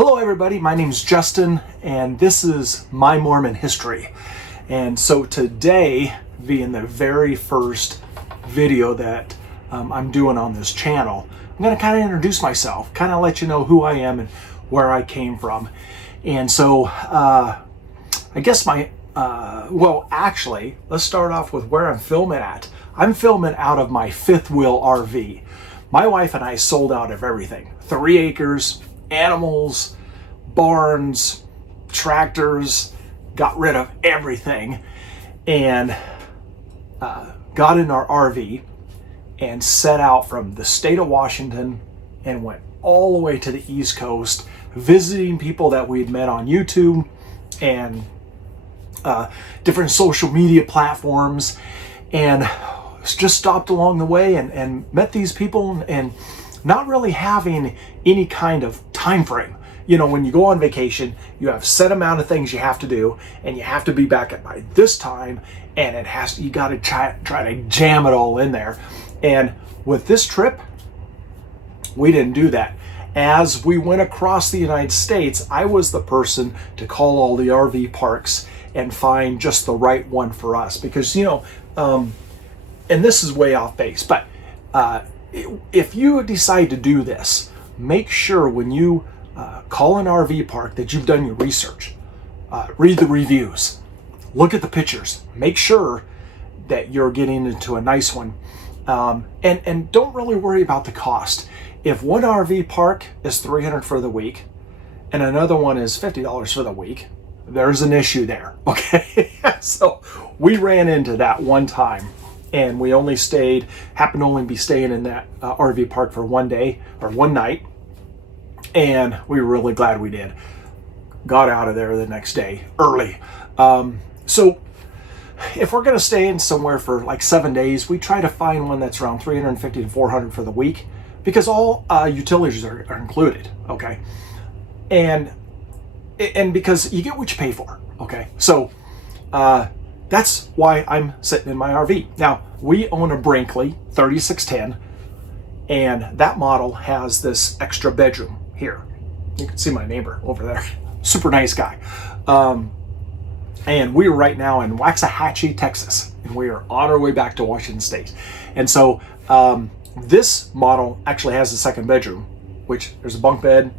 Hello everybody, my name's Justin and this is My Mormon History. And so today, being the very first video that I'm doing on this channel, I'm going to kind of introduce myself, kind of let you know who I am and where I came from. And so I guess actually, let's start off with where I'm filming at. I'm filming out of my fifth wheel RV. My wife and I sold out of everything. 3 acres, animals, barns, tractors, got rid of everything and got in our RV and set out from the state of Washington and went all the way to the East Coast, visiting people that we'd met on YouTube and different social media platforms, and just stopped along the way and met these people, and not really having any kind of time frame. You know, when you go on vacation, you have a set amount of things you have to do, and you have to be back at by this time, and you got to try to jam it all in there. And with this trip, we didn't do that. As we went across the United States, I was the person to call all the RV parks and find just the right one for us, because and this is way off base, but if you decide to do this, make sure when you call an RV park that you've done your research. Read the reviews, look at the pictures, make sure that you're getting into a nice one, and don't really worry about the cost. If one RV park is $300 for the week and another one is $50 for the week, there's an issue there, okay? So we ran into that one time, and we happened to only be staying in that RV park for one day or one night, and we were really glad we did. Got out of there the next day early. So if we're going to stay in somewhere for like 7 days, we try to find one that's around $350 to $400 for the week, because all utilities are included, okay? And because you get what you pay for, okay? So that's why I'm sitting in my RV. Now, we own a Brinkley 3610, and that model has this extra bedroom here. You can see my neighbor over there. Super nice guy. And we are right now in Waxahachie, Texas, and we are on our way back to Washington State. And so this model actually has a second bedroom, which there's a bunk bed,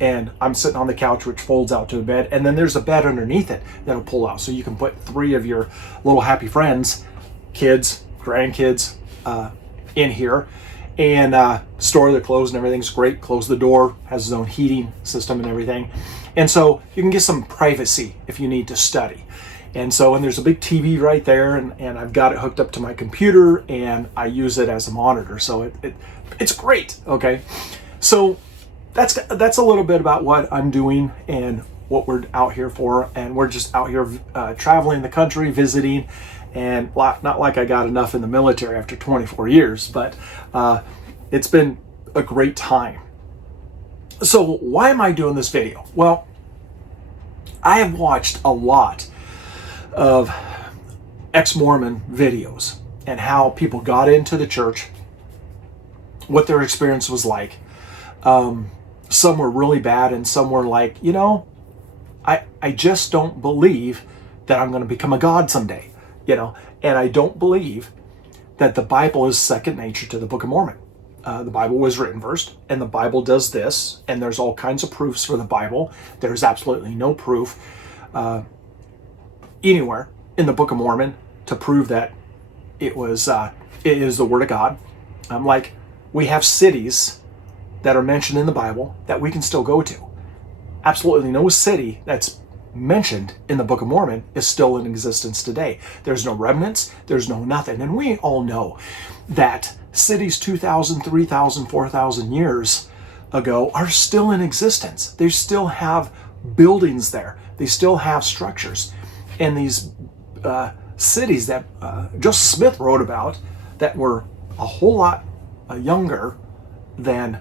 and I'm sitting on the couch, which folds out to a bed, and then there's a bed underneath it that'll pull out, so you can put 3 of your little happy friends, kids, grandkids, in here, and store their clothes, and everything's great. Close the door, has its own heating system and everything, and so you can get some privacy if you need to study. And there's a big TV right there, and I've got it hooked up to my computer, and I use it as a monitor, so it's great. Okay, so that's a little bit about what I'm doing and what we're out here for. And we're just out here traveling the country, visiting, and not like I got enough in the military after 24 years, but it's been a great time. So why am I doing this video? Well, I have watched a lot of ex-Mormon videos and how people got into the church, what their experience was like. Some were really bad, and some were like, I just don't believe that I'm going to become a god someday, and I don't believe that the Bible is second nature to the Book of Mormon. The Bible was written first, and the Bible does this, and there's all kinds of proofs for the Bible. There's absolutely no proof anywhere in the Book of Mormon to prove that it is the Word of God. Like, we have cities that are mentioned in the Bible that we can still go to. Absolutely no city that's mentioned in the Book of Mormon is still in existence today. There's no remnants, there's no nothing. And we all know that cities 2,000, 3,000, 4,000 years ago are still in existence. They still have buildings there. They still have structures. And these cities that Joseph Smith wrote about that were a whole lot younger than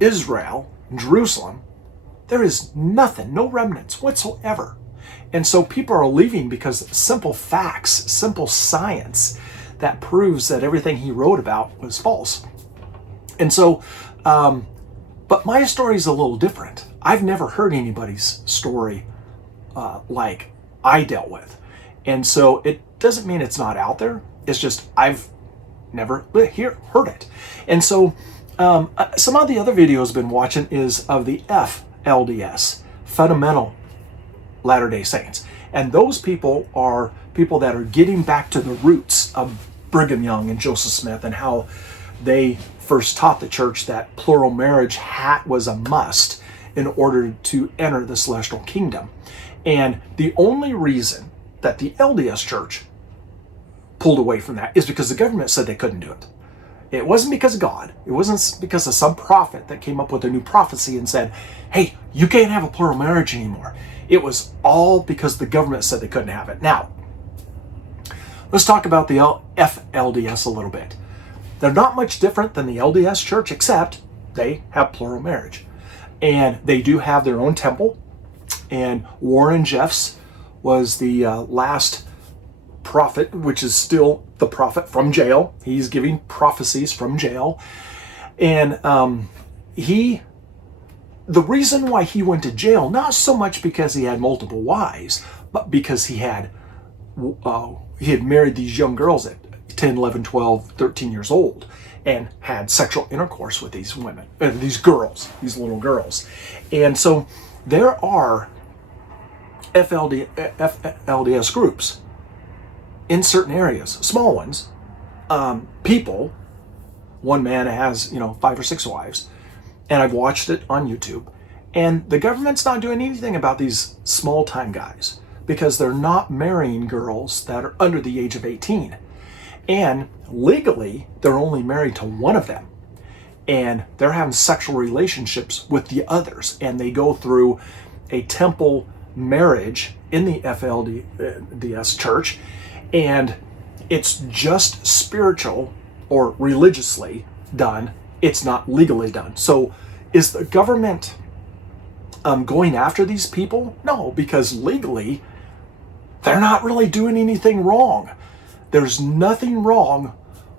Israel, Jerusalem, there is nothing, no remnants whatsoever. And so people are leaving because simple facts, simple science that proves that everything he wrote about was false. And so But my story is a little different. I've never heard anybody's story like I dealt with. And so it doesn't mean it's not out there. It's just I've never heard it. And so some of the other videos I've been watching is of the FLDS, Fundamental Latter-day Saints. And those people are people that are getting back to the roots of Brigham Young and Joseph Smith and how they first taught the church that plural marriage was a must in order to enter the celestial kingdom. And the only reason that the LDS church pulled away from that is because the government said they couldn't do it. It wasn't because of God. It wasn't because of some prophet that came up with a new prophecy and said, hey, you can't have a plural marriage anymore. It was all because the government said they couldn't have it. Now, let's talk about the FLDS a little bit. They're not much different than the LDS church, except they have plural marriage. And they do have their own temple. And Warren Jeffs was the last prophet, which is still the prophet from jail. He's giving prophecies from jail. And the reason why he went to jail, not so much because he had multiple wives, but because he had married these young girls at 10, 11, 12, 13 years old and had sexual intercourse with these women, these girls, these little girls. And so there are FLDS groups in certain areas, small ones, people, one man has, 5 or 6 wives, and I've watched it on YouTube, and the government's not doing anything about these small-time guys because they're not marrying girls that are under the age of 18. And legally, they're only married to one of them. And they're having sexual relationships with the others. And they go through a temple marriage in the FLDS church. And it's just spiritual or religiously done. It's not legally done. So is the government going after these people? No, because legally, they're not really doing anything wrong. There's nothing wrong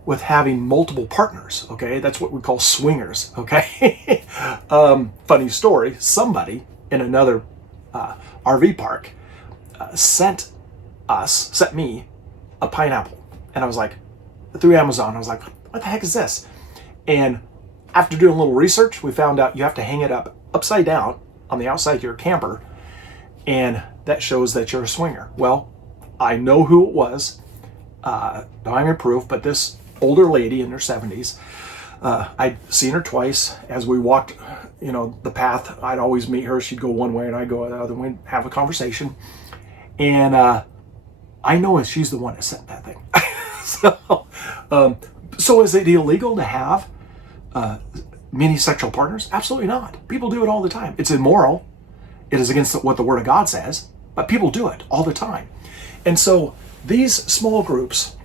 with having multiple partners, okay? That's what we call swingers, okay? Funny story, somebody in another RV park sent me a pineapple. And I was like, through Amazon, I was like, what the heck is this? And after doing a little research, we found out you have to hang it up upside down on the outside of your camper, and that shows that you're a swinger. Well, I know who it was. Don't have any proof, but this older lady in her 70s, I'd seen her twice as we walked, the path. I'd always meet her. She'd go one way and I'd go the other way and have a conversation. And I know she's the one that sent that thing. So is it illegal to have many sexual partners? Absolutely not. People do it all the time. It's immoral. It is against what the Word of God says, but people do it all the time. And so these small groups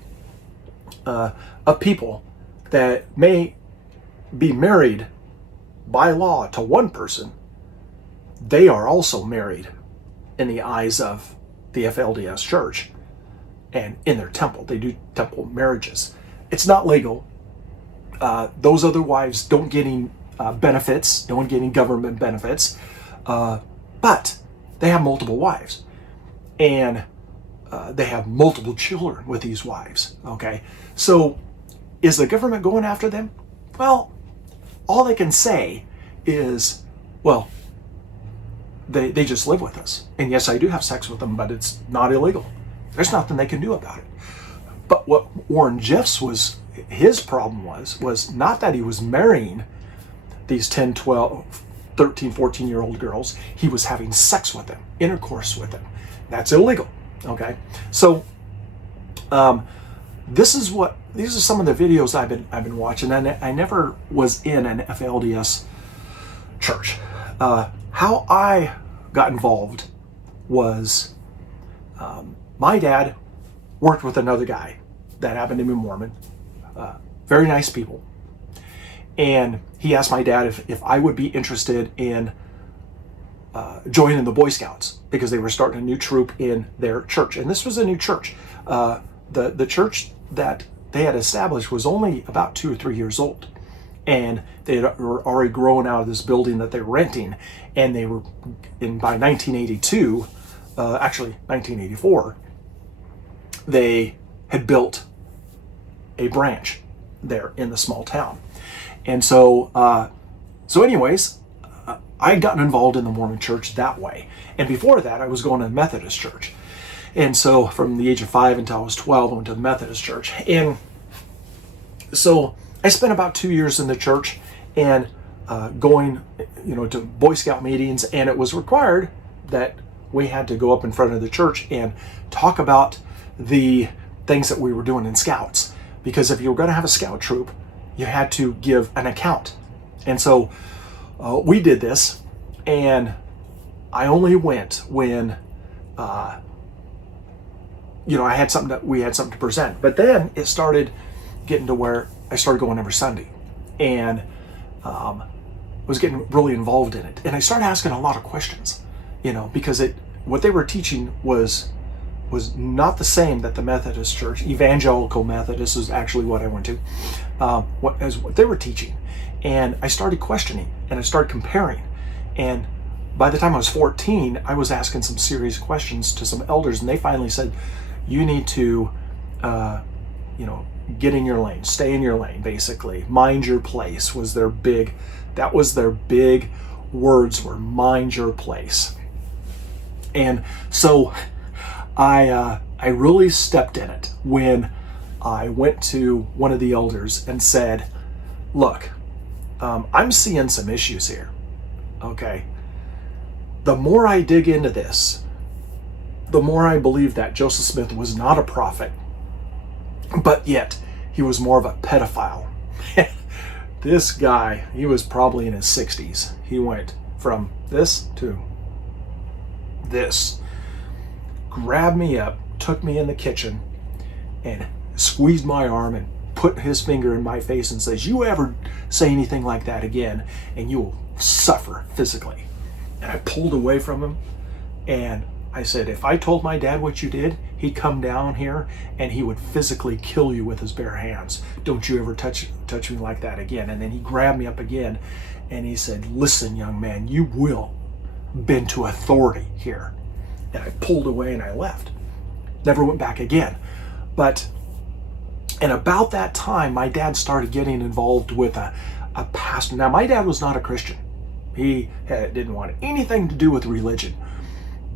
of people that may be married by law to one person, they are also married in the eyes of the FLDS church and in their temple. They do temple marriages. It's not legal. Those other wives don't get any benefits, don't get any government benefits, but they have multiple wives. And they have multiple children with these wives, okay? So is the government going after them? Well, all they can say is, well, they just live with us. And yes, I do have sex with them, but it's not illegal. There's nothing they can do about it. But what Warren Jeffs his problem was not that he was marrying these 10, 12, 13, 14-year-old girls. He was having sex with them, intercourse with them. That's illegal. Okay, so these are some of the videos I've been watching, and I never was in an FLDS church. How I got involved was my dad worked with another guy that happened to be Mormon, very nice people, and he asked my dad if I would be interested in joining the Boy Scouts because they were starting a new troop in their church. And this was a new church. The church that they had established was only about 2 or 3 years old. and they were already growing out of this building that they were renting, and they were by 1982, actually 1984, they had built a branch there in the small town. And so anyways, I'd gotten involved in the Mormon church that way. And before that, I was going to the Methodist church. And so from the age of 5 until I was 12, I went to the Methodist church. And so I spent about 2 years in the church and going, to Boy Scout meetings. And it was required that we had to go up in front of the church and talk about the things that we were doing in Scouts. Because if you were going to have a Scout troop, you had to give an account. And so we did this, and I only went when, we had something to present. But then it started getting to where I started going every Sunday, and was getting really involved in it. And I started asking a lot of questions, because what they were teaching was not the same that the Methodist church, Evangelical Methodist is actually what I went to, what they were teaching. And I started questioning, and I started comparing. And by the time I was 14, I was asking some serious questions to some elders, and they finally said, you need to, get in your lane, stay in your lane, basically. Mind your place that was their big words, were mind your place. And so I really stepped in it when I went to one of the elders and said, look, I'm seeing some issues here, okay? The more I dig into this, the more I believe that Joseph Smith was not a prophet, but yet he was more of a pedophile. This guy, he was probably in his 60s. He went from this to this, grabbed me up, took me in the kitchen, and squeezed my arm and put his finger in my face and says, you ever say anything like that again, and you will suffer physically. And I pulled away from him, and I said, if I told my dad what you did, he'd come down here and he would physically kill you with his bare hands. Don't you ever touch me like that again. And then he grabbed me up again and he said, listen, young man, you will bend to authority here. And I pulled away and I left. Never went back again. And about that time, my dad started getting involved with a pastor. Now, my dad was not a Christian. He didn't want anything to do with religion.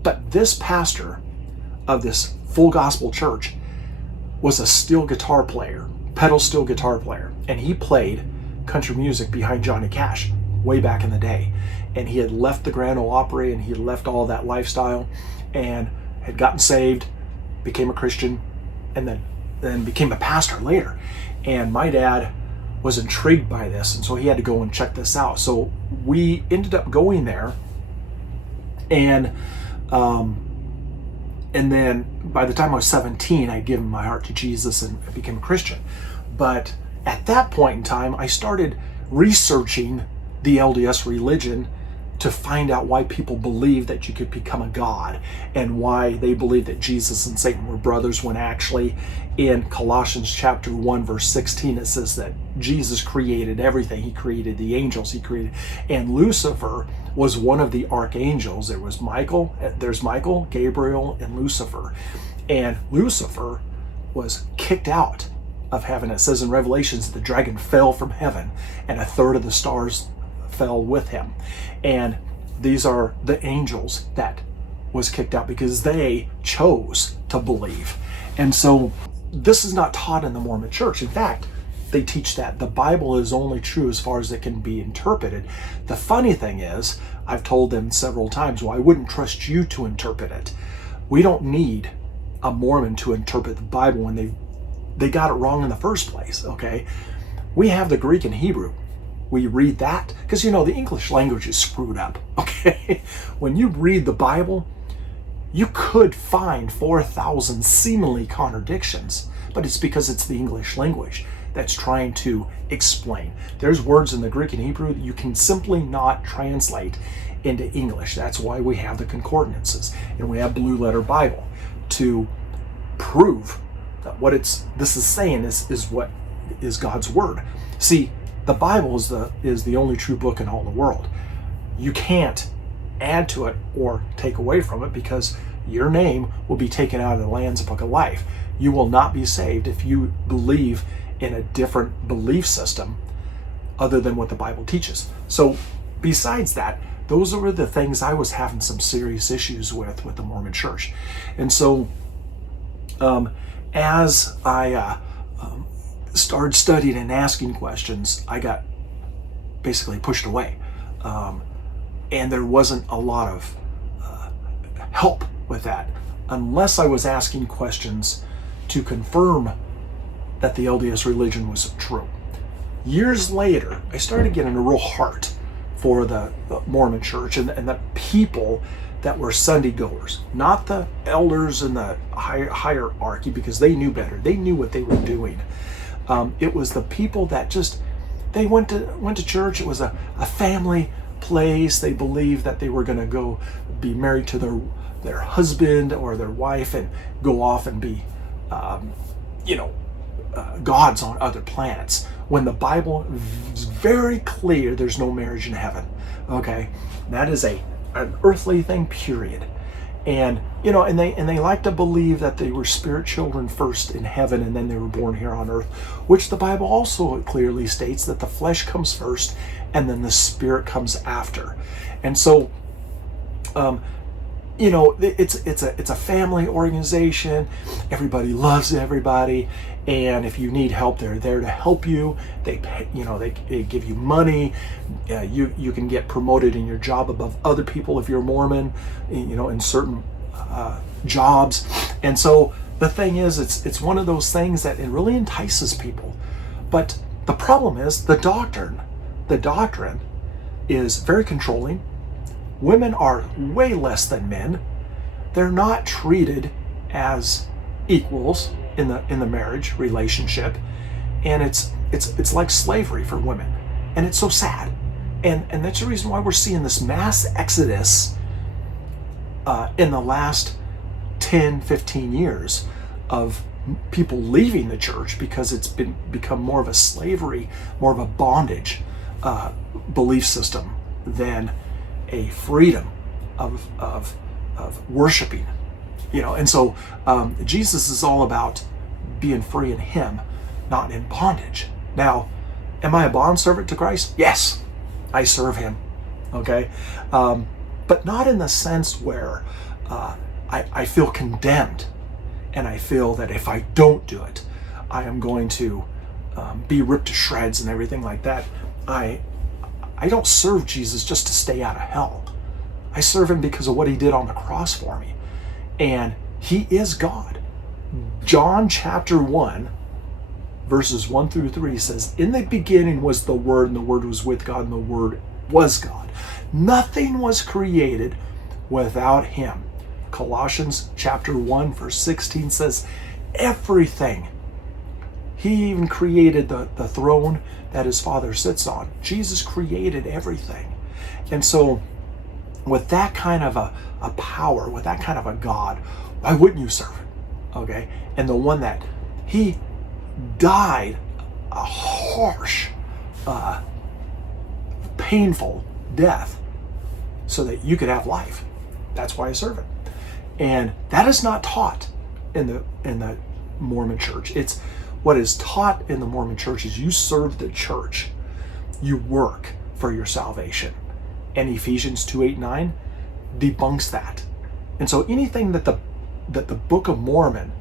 But this pastor of this full gospel church was a steel guitar player, pedal steel guitar player. And he played country music behind Johnny Cash way back in the day. And he had left the Grand Ole Opry, and he had left all that lifestyle and had gotten saved, became a Christian, and then became a pastor later. And my dad was intrigued by this, and so he had to go and check this out. So we ended up going there, and then by the time I was 17, I'd given my heart to Jesus and I became a Christian. But at that point in time, I started researching the LDS religion to find out why people believe that you could become a god, and why they believe that Jesus and Satan were brothers, when actually in Colossians chapter 1 verse 16 it says that Jesus created everything. He created the angels, and Lucifer was one of the archangels. There's Michael, Gabriel, and Lucifer. And Lucifer was kicked out of heaven. It says in Revelations, the dragon fell from heaven and a third of the stars fell with him. And these are the angels that was kicked out because they chose to believe. And so this is not taught in the Mormon church. In fact, they teach that the Bible is only true as far as it can be interpreted. The funny thing is, I've told them several times, well, I wouldn't trust you to interpret it. We don't need a Mormon to interpret the Bible when they got it wrong in the first place, okay? We have the Greek and Hebrew. We read that because, the English language is screwed up, okay? When you read the Bible, you could find 4,000 seemingly contradictions, but it's because it's the English language that's trying to explain. There's words in the Greek and Hebrew that you can simply not translate into English. That's why we have the concordances, and we have Blue Letter Bible to prove that what this is saying is what is God's word. See, the Bible is the only true book in all the world. You can't add to it or take away from it, because your name will be taken out of the Lamb's Book of Life. You will not be saved if you believe in a different belief system other than what the Bible teaches. So besides that, those were the things I was having some serious issues with the Mormon Church. And so as I started studying and asking questions, I got basically pushed away. And there wasn't a lot of help with that, unless I was asking questions to confirm that the LDS religion was true. Years later, I started getting a real heart for the Mormon Church and the people that were Sunday goers, not the elders and the hierarchy, because they knew better. They knew what they were doing. It was the people that just, they went to church. It was a family place. They believed that they were going to go be married to their husband or their wife and go off and be, gods on other planets. When the Bible is very clear, there's no marriage in heaven. Okay, that is an earthly thing, period. And and they like to believe that they were spirit children first in heaven, and then they were born here on earth, which the Bible also clearly states that the flesh comes first and then the spirit comes after. And so it's a family organization. Everybody loves everybody, and if you need help, they're there to help you. They pay, they give you money. You can get promoted in your job above other people if you're Mormon, in certain jobs. And so the thing is, it's one of those things that it really entices people. But the problem is the doctrine. The doctrine is very controlling. Women are way less than men. They're not treated as equals in the marriage relationship, and it's like slavery for women, and it's so sad. And that's the reason why we're seeing this mass exodus in the last 10-15 years of people leaving the church, because it's become more of a slavery, more of a bondage belief system than a freedom of worshiping, and so Jesus is all about being free in Him, not in bondage. Now, am I a bondservant to Christ? Yes, I serve Him, okay, but not in the sense where I feel condemned, and I feel that if I don't do it, I am going to be ripped to shreds and everything like that. I don't serve Jesus just to stay out of hell. I serve Him because of what He did on the cross for me. And He is God. John chapter 1, verses 1 through 3 says, "In the beginning was the Word, and the Word was with God, and the Word was God. Nothing was created without Him." Colossians chapter 1, verse 16 says, everything. He even created the throne that His Father sits on. Jesus created everything. And so with that kind of a power, with that kind of a God, why wouldn't you serve Him? Okay? And the one that He died a harsh, painful death so that you could have life. That's why I serve Him. And that is not taught in the Mormon Church. It's what is taught in the Mormon Church is you serve the church. You work for your salvation. And Ephesians 2:8-9 debunks that. And so anything that the Book of Mormon,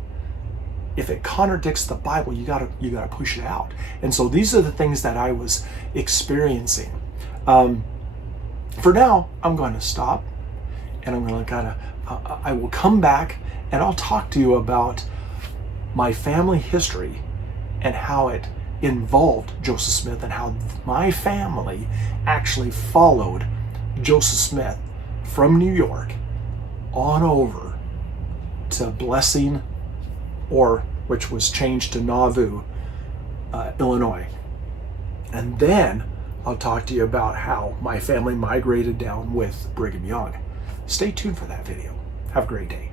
if it contradicts the Bible, you gotta push it out. And so these are the things that I was experiencing. For now, I'm going to stop, and I'm going to I will come back and I'll talk to you about my family history and how it involved Joseph Smith, and how my family actually followed Joseph Smith from New York on over to Blessing, which was changed to Nauvoo, Illinois. And then I'll talk to you about how my family migrated down with Brigham Young. Stay tuned for that video. Have a great day.